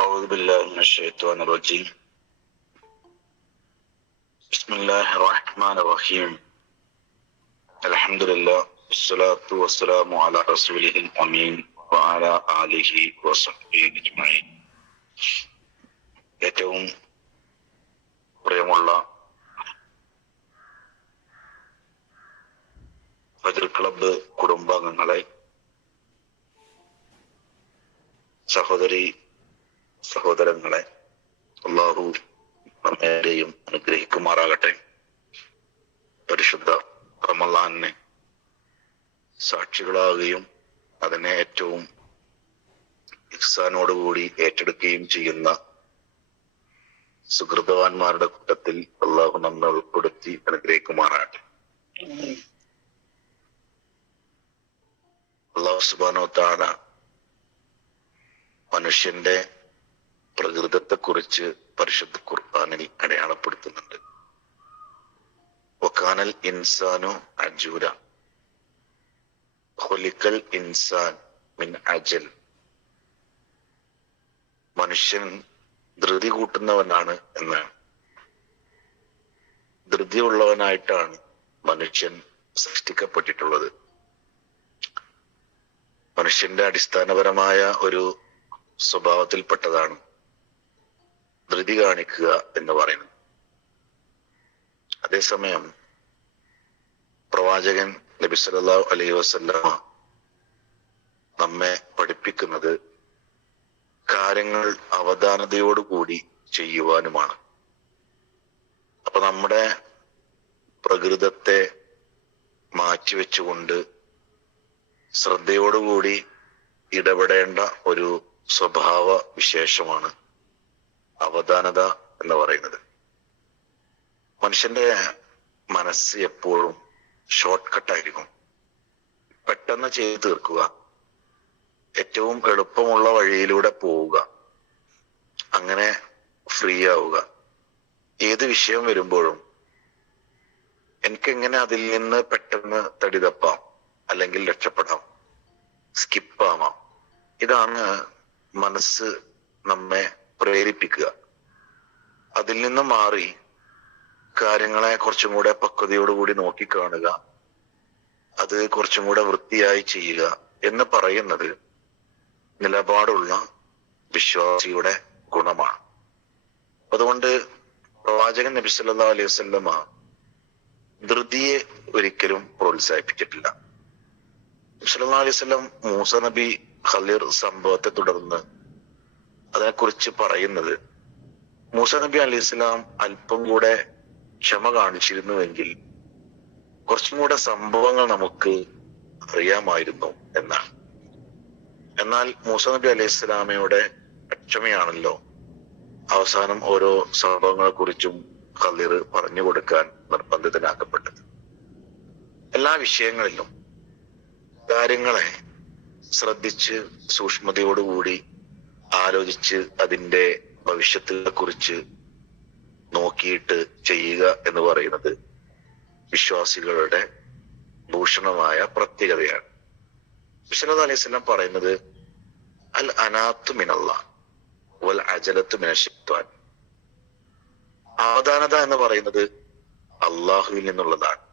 أعوذ بالله من الشيطان الرجيم بسم الله الرحمن الرحيم الحمد لله والصلاة والسلام على رسوله الأمين وعلى آله وصحبه أجمعين ഏറ്റവും പ്രിയമുള്ള ഫജർ ക്ലബ് കുടുംബാംഗങ്ങളെ സഹോദരി സഹോദരങ്ങളെ അള്ളാഹു നമ്മേരെയും അനുഗ്രഹിക്കുമാറാകട്ടെ. പരിശുദ്ധ റമലാനെ സാക്ഷികളാകുകയും അതിനെ ഏറ്റവും ഇഹ്സാനോടുകൂടി ഏറ്റെടുക്കുകയും ചെയ്യുന്ന സുഹൃതവാന്മാരുടെ കൂട്ടത്തിൽ അള്ളാഹു നമ്മെ ഉൾപ്പെടുത്തി അനുഗ്രഹിക്കുമാറാകട്ടെ. അള്ളാഹു സുബാനോ താല മനുഷ്യന്റെ പ്രകൃതത്തെക്കുറിച്ച് പരിശുദ്ധ ഖുർആാനിൽ അടയാളപ്പെടുത്തുന്നുണ്ട്. വക്കാനൽ ഇൻസാനു അജൂര ഹൊലിക്കൽ ഇൻസാൻ മിൻ അജൽ. മനുഷ്യൻ ധൃതി കൂട്ടുന്നവനാണ് എന്നാണ്. ധൃതിയുള്ളവനായിട്ടാണ് മനുഷ്യൻ സൃഷ്ടിക്കപ്പെട്ടിട്ടുള്ളത്. മനുഷ്യന്റെ അടിസ്ഥാനപരമായ ഒരു സ്വഭാവത്തിൽപ്പെട്ടതാണ് ധൃതി കാണിക്കുക എന്ന് പറയുന്നത്. അതേസമയം പ്രവാചകൻ നബി സല്ലല്ലാഹു അലൈഹി വസ്ലാമ നമ്മെ പഠിപ്പിക്കുന്നത് കാര്യങ്ങൾ അവധാനതയോടുകൂടി ചെയ്യുവാനുമാണ്. അപ്പൊ നമ്മുടെ പ്രകൃതത്തെ മാറ്റിവെച്ചുകൊണ്ട് ശ്രദ്ധയോടുകൂടി ഇടപെടേണ്ട ഒരു സ്വഭാവ വിശേഷമാണ് അവധാനത എന്ന് പറയുന്നത്. മനുഷ്യന്റെ മനസ്സ് എപ്പോഴും ഷോർട്ട് കട്ടായിരിക്കും പെട്ടെന്ന് ചെയ്തു തീർക്കുക ഏറ്റവും എളുപ്പമുള്ള വഴിയിലൂടെ പോവുക അങ്ങനെ ഫ്രീ ആവുക. ഏത് വിഷയം വരുമ്പോഴും എനിക്കെങ്ങനെ അതിൽ നിന്ന് പെട്ടെന്ന് തടിതപ്പാം അല്ലെങ്കിൽ രക്ഷപ്പെടാം സ്കിപ്പാവാം. ഇതാണ് മനസ്സ് നമ്മെ പ്രേരിപ്പിക്കുക. അതിൽ നിന്ന് മാറി കാര്യങ്ങളെ കുറച്ചും കൂടെ പക്വതയോടുകൂടി നോക്കിക്കാണുക. അത് കുറച്ചും കൂടെ വൃത്തിയായി ചെയ്യുക എന്ന് പറയുന്നത് നിലപാടുള്ള വിശ്വാസിയുടെ ഗുണമാണ്. അതുകൊണ്ട് പ്രവാചകൻ നബി സല്ലാ അലൈഹി വസല്ലമ ധൃതിയെ ഒരിക്കലും പ്രോത്സാഹിപ്പിച്ചിട്ടില്ല. സല്ലല്ലാഹു അലൈഹി വസല്ലം മൂസ നബി ഖലീർ സംഭവത്തെ തുടർന്ന് അതിനെക്കുറിച്ച് പറയുന്നത് മൂസ നബി അലൈഹി അല്പം കൂടെ ക്ഷമ കാണിച്ചിരുന്നുവെങ്കിൽ കുറച്ചും കൂടെ സംഭവങ്ങൾ നമുക്ക് അറിയാമായിരുന്നു എന്നാണ്. എന്നാൽ മൂസ നബി അലൈഹി സ്വലാമയുടെ അക്ഷമയാണല്ലോ അവസാനം ഓരോ സംഭവങ്ങളെ കുറിച്ചും ഖലീർ പറഞ്ഞു കൊടുക്കാൻ നിർബന്ധിതനാക്കപ്പെട്ടത്. എല്ലാ വിഷയങ്ങളിലും കാര്യങ്ങളെ ശ്രദ്ധിച്ച് സൂക്ഷ്മതയോടുകൂടി ആലോചിച്ച് അതിന്റെ ഭവിഷ്യത്തിനെ കുറിച്ച് നോക്കിയിട്ട് ചെയ്യുക എന്ന് പറയുന്നത് വിശ്വാസികളുടെ ഭൂഷണമായ പ്രത്യേകതയാണ്. വിശ്വനാഥ് അലൈഹിസ്ലാം പറയുന്നത് അൽ അനാത്തു മിനല്ല വൽ അജലത്ത് മിനശിത്വാൻ അവധാനത എന്ന് പറയുന്നത് അള്ളാഹുവിൽ നിന്നുള്ളതാണ്.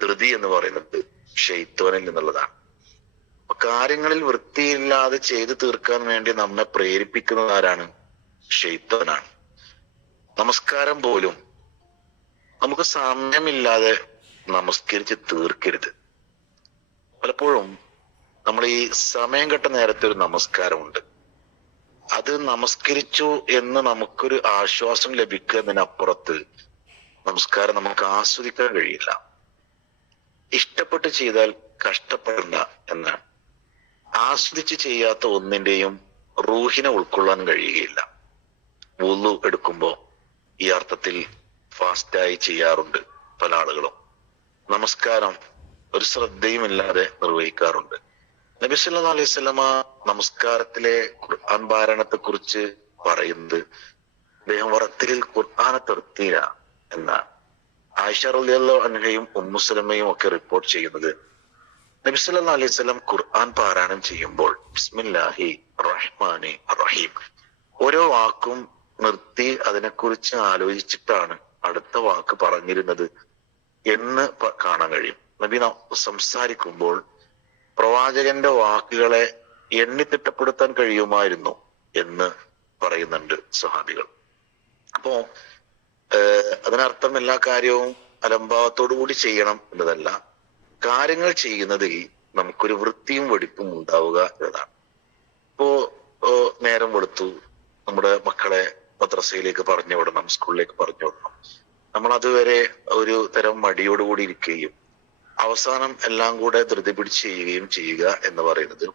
ധൃതി എന്ന് പറയുന്നത് ഷെയ്ത്തോനിൽ നിന്നുള്ളതാണ്. കാര്യങ്ങളിൽ വൃത്തിയില്ലാതെ ചെയ്തു തീർക്കാൻ വേണ്ടി നമ്മെ പ്രേരിപ്പിക്കുന്നത് ആരാണ്? ഷെയ്ത്തോനാണ്. നമസ്കാരം പോലും നമുക്ക് സമയമില്ലാതെ നമസ്കരിച്ച് തീർക്കരുത്. പലപ്പോഴും നമ്മൾ ഈ സമയം കെട്ട നേരത്തെ ഒരു നമസ്കാരമുണ്ട്. അത് നമസ്കരിച്ചു എന്ന് നമുക്കൊരു ആശ്വാസം ലഭിക്കുന്നതിനപ്പുറത്ത് നമസ്കാരം നമുക്ക് ആസ്വദിക്കാൻ കഴിയില്ല. ഇഷ്ടപ്പെട്ട് ചെയ്താൽ കഷ്ടപ്പെടണ്ട എന്നാണ്. ആസ്വദിച്ച് ചെയ്യാത്ത ഒന്നിന്റെയും റൂഹിനെ ഉൾക്കൊള്ളാൻ കഴിയുകയില്ല. വുളു എടുക്കുമ്പോ ഈ അർത്ഥത്തിൽ ഫാസ്റ്റായി ചെയ്യാറുണ്ട് പല ആളുകളും. നമസ്കാരം ഒരു ശ്രദ്ധയുമില്ലാതെ നിർവഹിക്കാറുണ്ട്. നബി സല്ലല്ലാഹു അലൈഹി സ്വലമ നമസ്കാരത്തിലെ ഖുർആൻ പാരായണത്തെ കുറിച്ച് പറയുന്നത് അദ്ദേഹം വറത്തിൽ ഖുർആാനെ തെർത്തീര എന്നാണ്. ആയിഷ റളിയല്ലാഹു അൻഹയും ഉമ്മുസലമയും ഒക്കെ റിപ്പോർട്ട് ചെയ്യുന്നത് നബി സല്ലല്ലാഹു അലൈഹി സ്വലം ഖുർആൻ പാരായണം ചെയ്യുമ്പോൾ ബിസ്മില്ലാഹി റഹ്മാനി റഹീം. ഓരോ വാക്കും നിർത്തി അതിനെക്കുറിച്ച് ആലോചിച്ചിട്ടാണ് അടുത്ത വാക്ക് പറഞ്ഞിരുന്നത് എന്ന് കാണാൻ കഴിയും. നബി സംസാരിക്കുമ്പോൾ പ്രവാചകന്റെ വാക്കുകളെ എണ്ണി തിട്ടപ്പെടുത്താൻ കഴിയുമായിരുന്നു എന്ന് പറയുന്നുണ്ട് സ്വഹാബികൾ. അപ്പോ അതിനർത്ഥം എല്ലാ കാര്യവും അലംഭാവത്തോടു കൂടി ചെയ്യണം എന്നതല്ല. കാര്യങ്ങൾ ചെയ്യുന്നതിൽ നമുക്കൊരു വൃത്തിയും വെടിപ്പും ഉണ്ടാവുക എന്നതാണ്. ഇപ്പോ നേരം വെളുത്തു. നമ്മുടെ മക്കളെ മദ്രസയിലേക്ക് പറഞ്ഞു വിടണം സ്കൂളിലേക്ക് പറഞ്ഞു വിടണം. നമ്മൾ അതുവരെ ഒരു തരം മടിയോടുകൂടി ഇരിക്കുകയും അവസാനം എല്ലാം കൂടെ ധൃതി പിടിച്ച് ചെയ്യുകയും ചെയ്യുക എന്ന് പറയുന്നത്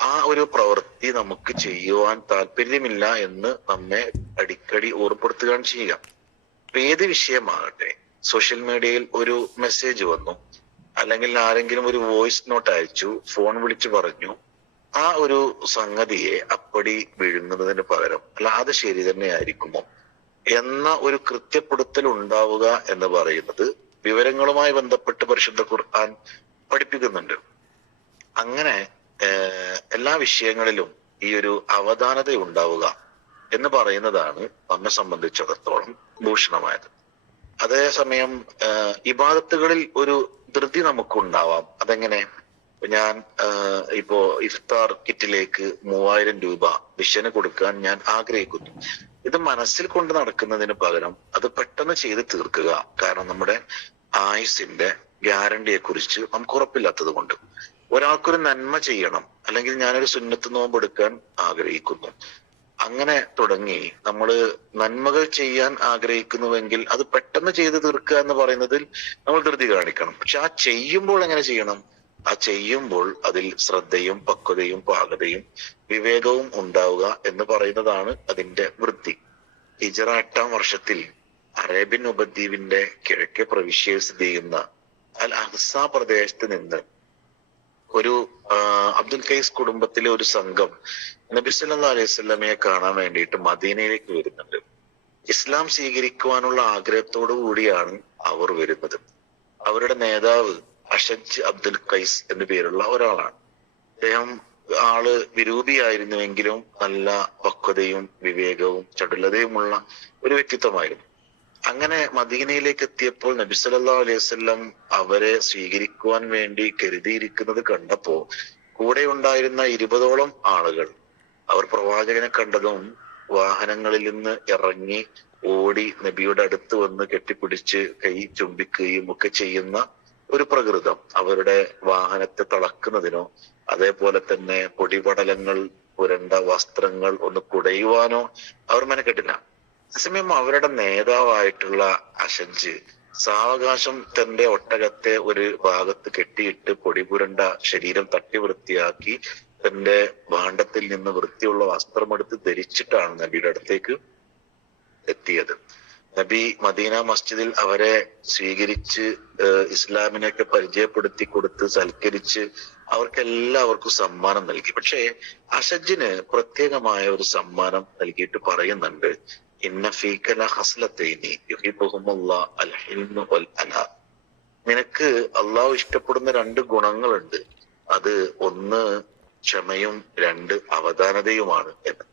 ആ ഒരു പ്രവൃത്തി നമുക്ക് ചെയ്യുവാൻ താല്പര്യമില്ല എന്ന് നമ്മെ അടിക്കടി ഓർപ്പെടുത്തുകയാണ് ചെയ്യുക. ഇപ്പൊ ഏത് വിഷയമാകട്ടെ. സോഷ്യൽ മീഡിയയിൽ ഒരു മെസ്സേജ് വന്നു. അല്ലെങ്കിൽ ആരെങ്കിലും ഒരു വോയിസ് നോട്ട് അയച്ചു ഫോൺ വിളിച്ചു പറഞ്ഞു. ആ ഒരു സംഗതിയെ അപ്പടി വിഴുങ്ങുന്നതിന് പകരം അല്ല അത് ശരി തന്നെയായിരിക്കുമോ? എന്ന ഒരു കൃത്യപ്പെടുത്തൽ ഉണ്ടാവുക എന്ന് പറയുന്നത് വിവരങ്ങളുമായി ബന്ധപ്പെട്ട് പരിശുദ്ധ ഖുർആൻ പഠിപ്പിക്കുന്നുണ്ട്. അങ്ങനെ എല്ലാ വിഷയങ്ങളിലും ഈ ഒരു അവധാനത ഉണ്ടാവുക എന്ന് പറയുന്നതാണ് നമ്മെ സംബന്ധിച്ചിടത്തോളം ഭൂഷണമായത്. അതേസമയം ഇബാദത്തുകളിൽ ഒരു ധൃതി നമുക്കുണ്ടാവാം. അതെങ്ങനെ? ഞാൻ ഇപ്പോ ഇഫ്താർ കിറ്റിലേക്ക് മൂവായിരം രൂപ വിഷന് കൊടുക്കാൻ ഞാൻ ആഗ്രഹിക്കുന്നു. ഇത് മനസ്സിൽ കൊണ്ട് നടക്കുന്നതിന് പകരം അത് പെട്ടെന്ന് ചെയ്ത് തീർക്കുക. കാരണം നമ്മുടെ ആയുസിന്റെ ഗ്യാരണ്ടിയെ കുറിച്ച് നമുക്ക് ഉറപ്പില്ലാത്തത് കൊണ്ട്. ഒരാൾക്കൊരു നന്മ ചെയ്യണം. അല്ലെങ്കിൽ ഞാനൊരു സുന്നത്ത് നോമ്പെടുക്കാൻ ആഗ്രഹിക്കുന്നു. അങ്ങനെ തുടങ്ങി. നമ്മൾ നന്മകൾ ചെയ്യാൻ ആഗ്രഹിക്കുന്നുവെങ്കിൽ അത് പെട്ടെന്ന് ചെയ്ത് തീർക്കുക എന്ന് പറയുന്നതിൽ നമ്മൾ ധൃതി കാണിക്കണം. പക്ഷെ ആ ചെയ്യുമ്പോൾ എങ്ങനെ ചെയ്യണം? ആ ചെയ്യുമ്പോൾ അതിൽ ശ്രദ്ധയും പക്വതയും പാകതയും വിവേകവും ഉണ്ടാവുക എന്ന് പറയുന്നതാണ് അതിന്റെ വൃത്തി. ഹിജറ എട്ടാം വർഷത്തിൽ അറേബ്യൻ ഉപദ്വീപിന്റെ കിഴക്കേ പ്രവിശ്യയിൽ സ്ഥിതി ചെയ്യുന്ന അൽ അഹ്സ പ്രദേശത്ത് നിന്ന് ഒരു അബ്ദുൽ ഖൈസ് കുടുംബത്തിലെ ഒരു സംഘം നബി സല്ലാ അലൈഹി സ്വലമയെ കാണാൻ വേണ്ടിയിട്ട് മദീനയിലേക്ക് വരുന്നുണ്ട്. ഇസ്ലാം സ്വീകരിക്കുവാനുള്ള ആഗ്രഹത്തോടു കൂടിയാണ് അവർ വരുന്നത്. അവരുടെ നേതാവ് അഷജ് അബ്ദുൽ ഖൈസ് എന്നു പേരുള്ള ഒരാളാണ്. അദ്ദേഹം ആൾ വിരൂപിയായിരുന്നുവെങ്കിലും നല്ല പക്വതയും വിവേകവും ചടുലതയുമുള്ള ഒരു വ്യക്തിത്വമായിരുന്നു. അങ്ങനെ മദീനയിലേക്ക് എത്തിയപ്പോൾ നബി സല്ലാ അലൈഹി വസല്ലം അവരെ സ്വീകരിക്കുവാൻ വേണ്ടി കരുതിയിരിക്കുന്നത് കണ്ടപ്പോ കൂടെ ഉണ്ടായിരുന്ന ഇരുപതോളം ആളുകൾ അവർ പ്രവാചകനെ കണ്ടതും വാഹനങ്ങളിൽ നിന്ന് ഇറങ്ങി ഓടി നബിയുടെ അടുത്ത് വന്ന് കെട്ടിപ്പിടിച്ച് കൈ ചുംബിക്കുകയും ഒക്കെ ചെയ്യുന്ന ഒരു പ്രകൃതം. അവരുടെ വാഹനത്തെ തളക്കുന്നതിനോ അതേപോലെ തന്നെ പൊടിപടലങ്ങൾ പുരണ്ട വസ്ത്രങ്ങൾ ഒന്ന് കുടയുവാനോ അവർ മെനക്കെട്ടില്ല. അതേസമയം അവരുടെ നേതാവായിട്ടുള്ള അഷജ് സാവകാശം തന്റെ ഒട്ടകത്തെ ഒരു ഭാഗത്ത് കെട്ടിയിട്ട് പൊടിപുരണ്ട ശരീരം തട്ടി വൃത്തിയാക്കി തന്റെ ഭാണ്ഡത്തിൽ നിന്ന് വൃത്തിയുള്ള വസ്ത്രമെടുത്ത് ധരിച്ചിട്ടാണ് നബിയുടെ അടുത്തേക്ക് എത്തിയത്. നബി മദീന മസ്ജിദിൽ അവരെ സ്വീകരിച്ച് ഇസ്ലാമിനെയൊക്കെ പരിചയപ്പെടുത്തി കൊടുത്ത് സൽക്കരിച്ച് അവർക്കെല്ലാവർക്കും സമ്മാനം നൽകി. പക്ഷേ അഷജിന് പ്രത്യേകമായ ഒരു സമ്മാനം നൽകിയിട്ട് പറയുന്നുണ്ട്. നിനക്ക് അള്ളാഹു ഇഷ്ടപ്പെടുന്ന രണ്ട് ഗുണങ്ങളുണ്ട്. അത് ഒന്ന് ക്ഷമയും രണ്ട് അവധാനതയുമാണ് എന്ന്.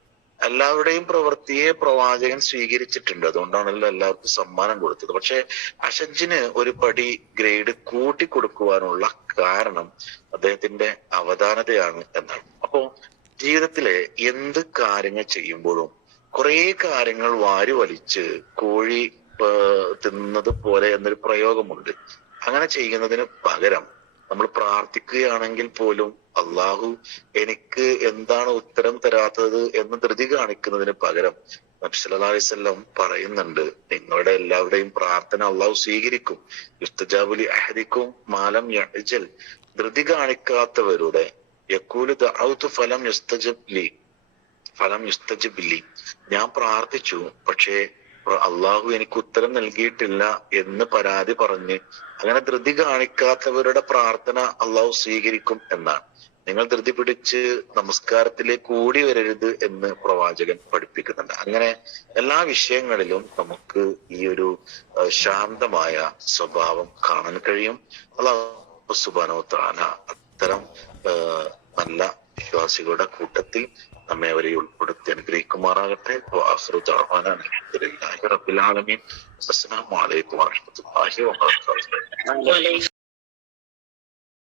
എല്ലാവരുടെയും പ്രവൃത്തിയെ പ്രവാചകൻ സ്വീകരിച്ചിട്ടുണ്ട്. അതുകൊണ്ടാണല്ലോ എല്ലാവർക്കും സമ്മാനം കൊടുത്തത്. പക്ഷെ അഷജിന് ഒരു പടി ഗ്രേഡ് കൂട്ടി കൊടുക്കുവാനുള്ള കാരണം അദ്ദേഹത്തിന്റെ അവധാനതയാണ് എന്നാണ്. അപ്പോ ജീവിതത്തിലെ എന്ത് കാര്യങ്ങൾ ചെയ്യുമ്പോഴും കുറെ കാര്യങ്ങൾ വാരി വലിച്ച് കോഴി തിന്നത് പോലെ എന്നൊരു പ്രയോഗമുണ്ട്. അങ്ങനെ ചെയ്യുന്നതിന് പകരം നമ്മൾ പ്രാർത്ഥിക്കുകയാണെങ്കിൽ പോലും അള്ളാഹു എനിക്ക് എന്താണ് ഉത്തരം തരാത്തത് എന്ന് ധൃതി കാണിക്കുന്നതിന് പകരം നബി സല്ലല്ലാഹു പറയുന്നുണ്ട് നിങ്ങളുടെ എല്ലാവരുടെയും പ്രാർത്ഥന അള്ളാഹു സ്വീകരിക്കും. യുസ്തജാബുലി അഹദിക്കും മാലം യഅ്ജൽ. ധൃതി കാണിക്കാത്തവരുടെ യക്കൂലി ഫലം യുസ്തജബ് ലി. ഫലം യുസ്തജബില്ലി ഞാൻ പ്രാർത്ഥിച്ചു പക്ഷേ അള്ളാഹു എനിക്ക് ഉത്തരം നൽകിയിട്ടില്ല എന്ന് പരാതി പറഞ്ഞ് അങ്ങനെ ധൃതി കാണിക്കാത്തവരുടെ പ്രാർത്ഥന അള്ളാഹു സ്വീകരിക്കും എന്നാണ്. നിങ്ങൾ ധൃതി പിടിച്ച് നമസ്കാരത്തിലേക്ക് ഓടി വരരുത് എന്ന് പ്രവാചകൻ പഠിപ്പിക്കുന്നുണ്ട്. അങ്ങനെ എല്ലാ വിഷയങ്ങളിലും നമുക്ക് ഈ ഒരു ശാന്തമായ സ്വഭാവം കാണാൻ കഴിയും. അള്ളാഹു സുബാനോ താന അത്തരം നല്ല വിശ്വാസികളുടെ കൂട്ടത്തിൽ നമ്മെ അവരെ ഉൾപ്പെടുത്തി അനുഗ്രഹിക്കുമാറാകട്ടെ. അലൈക്കും വറഹ്മത്തുള്ളാഹി അൽഹംദുലില്ലാഹി